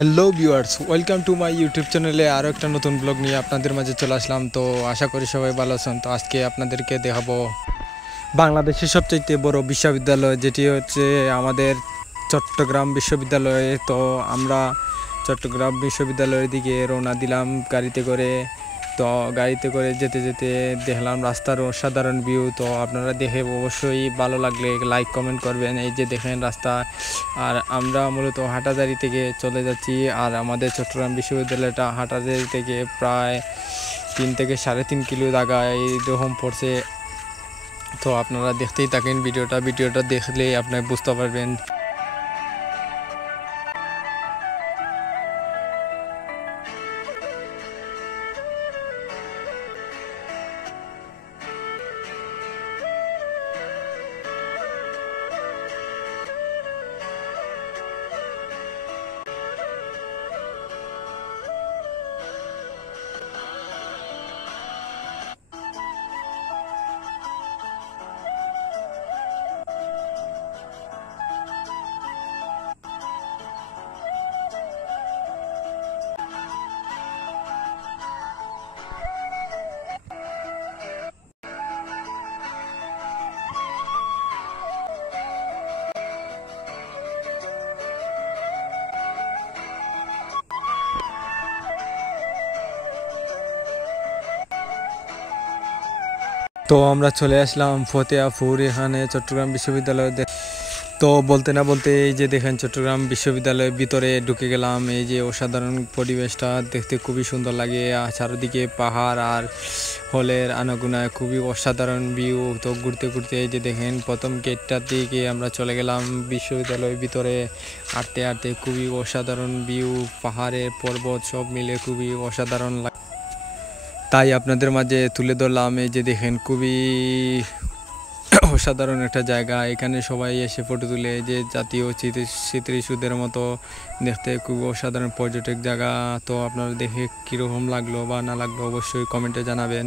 Hello viewers, welcome to my YouTube চ্যানেলে আরও একটা নতুন ব্লগ নিয়ে আপনাদের মাঝে চলে আসলাম। তো আশা করি সবাই ভালো আছেন। তো আজকে আপনাদেরকে দেখাবো বাংলাদেশের সবচেয়ে বড় বিশ্ববিদ্যালয়, যেটি হচ্ছে আমাদের চট্টগ্রাম বিশ্ববিদ্যালয়। তো আমরা চট্টগ্রাম বিশ্ববিদ্যালয়ের দিকে রওনা দিলাম গাড়িতে করে। তো গাড়িতে করে যেতে যেতে দেখলাম রাস্তার অসাধারণ ভিউ। তো আপনারা দেখে অবশ্যই ভালো লাগলে লাইক কমেন্ট করবেন। এই যে দেখেন রাস্তা, আর আমরা মূলত হাটাজারি থেকে চলে যাচ্ছি। আর আমাদের চট্টগ্রাম বিশ্ববিদ্যালয়টা হাটাজারি থেকে প্রায় 3 থেকে 3.5 কিলো জায়গায় এইরকম পড়ছে। তো আপনারা দেখতেই থাকেন ভিডিওটা দেখলেই আপনি বুঝতে পারবেন। তো আমরা চলে আসলাম ফতেয়াপুর, এখানে চট্টগ্রাম বিশ্ববিদ্যালয়। তো বলতে না বলতে এই যে দেখেন চট্টগ্রাম বিশ্ববিদ্যালয়ের ভিতরে ঢুকে গেলাম। এই যে অসাধারণ পরিবেশটা দেখতে খুবই সুন্দর লাগে, আর চারদিকে পাহাড় আর হলের আনাগোনায় খুবই অসাধারণ ভিউ। তো ঘুরতে ঘুরতে এই যে দেখেন প্রথম গেটটার দিকে আমরা চলে গেলাম বিশ্ববিদ্যালয়ের ভিতরে। হাঁটতে হাঁটতে খুবই অসাধারণ ভিউ, পাহাড়ের পর্বত সব মিলে খুবই অসাধারণ লাগে, তাই আপনাদের মাঝে তুলে ধরলাম। এই যে দেখেন খুবই অসাধারণ একটা জায়গা, এখানে সবাই এসে ফটো তুলে। যে জাতীয় স্মৃতিসৌধের মতো দেখতে খুব অসাধারণ পর্যটক জায়গা। তো আপনারা দেখে কীরকম লাগলো বা না লাগলো অবশ্যই কমেন্টে জানাবেন।